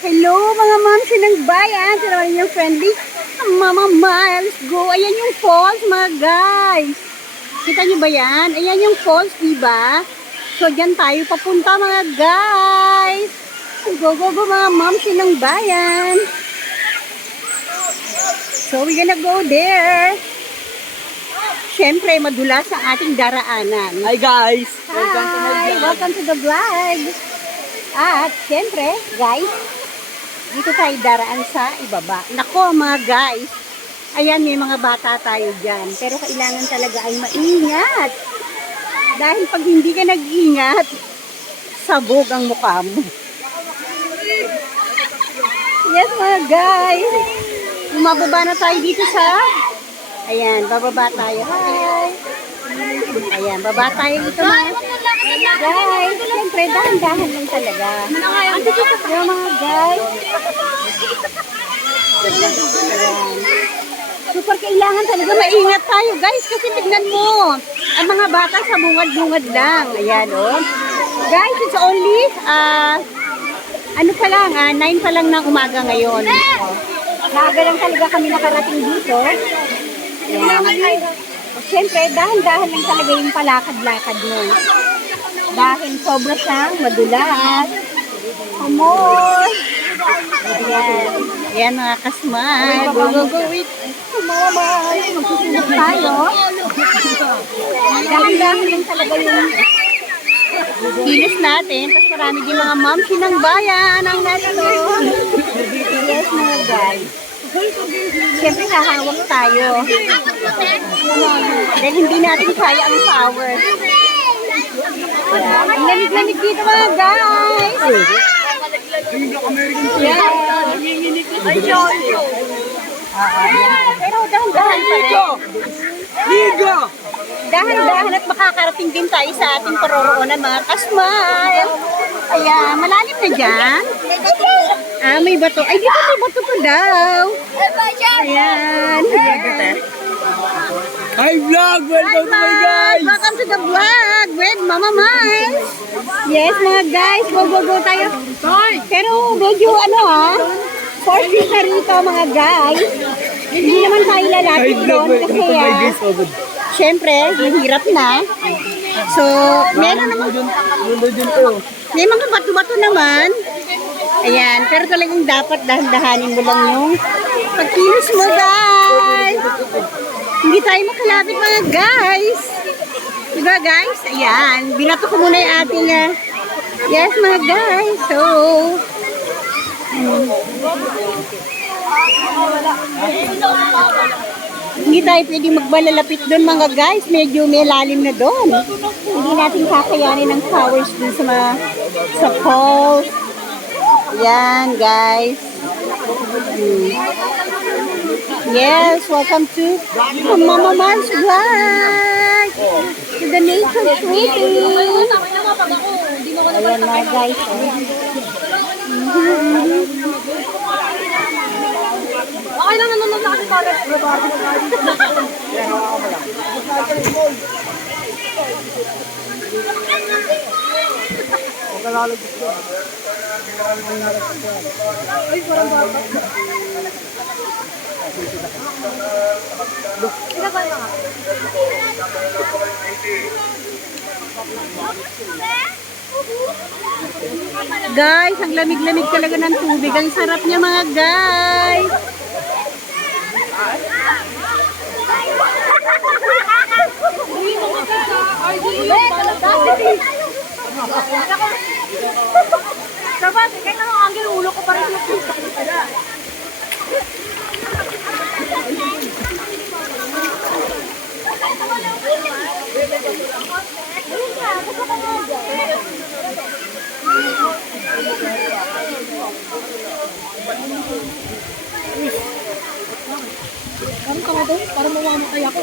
Hello mga mamsi ng bayan. Sino naman yung friendly? Mama Miles, go. Ayan yung falls mga guys. Kita nyo ba yan? Ayan yung falls, diba? So dyan tayo papunta mga guys. Go, go, go mga mamsi ng bayan. So we're gonna go there. Siyempre, madulas ang ating daraanan. Hi guys! Hi! Welcome to the vlog. At siyempre, guys, dito tayo daraan sa ibaba. Nako mga guys, ayan may mga bata tayo dyan. Pero kailangan talaga ay maingat. Dahil pag hindi ka nag-ingat, sabog ang mukha mo. Yes mga guys, bumababa na tayo dito sa... Ayan, bababa tayo. Hi! Ayan, baba tayo dito mga guys. Siyempre, dahan-dahan lang talaga. Ayan mga guys. Ayan. Super kailangan talaga maingat tayo guys. Kasi tignan mo, ang mga bata sa bungad-bungad lang. Ayan o. Oh. Guys, it's only, ano pa lang, 9 pa lang ng umaga ngayon. Oh. Maaga lang talaga kami nakarating dito. Ayan. Siyempre, dahan-dahan lang talaga yung palakad-lakad mo. Dahil sobra siyang madulas. Amor! Ayan. Ayan mga kasmad. Go, go, go. Wait. Mama, magsusunod tayo. Dahan-dahan lang talaga yung kilos natin. Tapos marami din mga mamsi ng bayan ang narito. Yes mga guys. Siyempre hahawak tayo. Dahil hindi natin kaya ang power. Ang lamig-lamig dito mga guys. Pero dahan-dahan pa rin. Dahan-dahan at makakarating din tayo sa ating paroroonan mga kasmay. Ayan, malalim na dyan. May bato. Ay, dito may bato pa daw. Ayan. Hi vlog! Welcome to my guys! Welcome to the vlog with Mama Miles. Yes mga guys, go go go tayo. Pero medyo forces na rito mga guys. Hindi naman tayo lalapit doon kasi syempre, mahirap na. So, meron naman may mga bato-bato naman. Ayan, pero talagang dapat dahan-dahanin mo lang yung pagkilos mo guys. Hindi tayo makalapit mga guys. Diba guys? Ayan, binato ko muna yung ating yes mga guys. So, hindi tayo pwede magbalalapit doon mga guys. Medyo may lalim na doon. Hindi natin kakayanin ng powers dun sa falls. Yan guys. Yes, welcome to Mama Miles vlog. To the nature treaty. Ayan mga guys. Okay lang nanonood na kasi para Guys, ang lamig-lamig talaga ng tubig. Ang sarap niya mga guys. dapat, kahit anong angle, ulo ko pa rin yung parang ka na doon, parang mawamatay ako.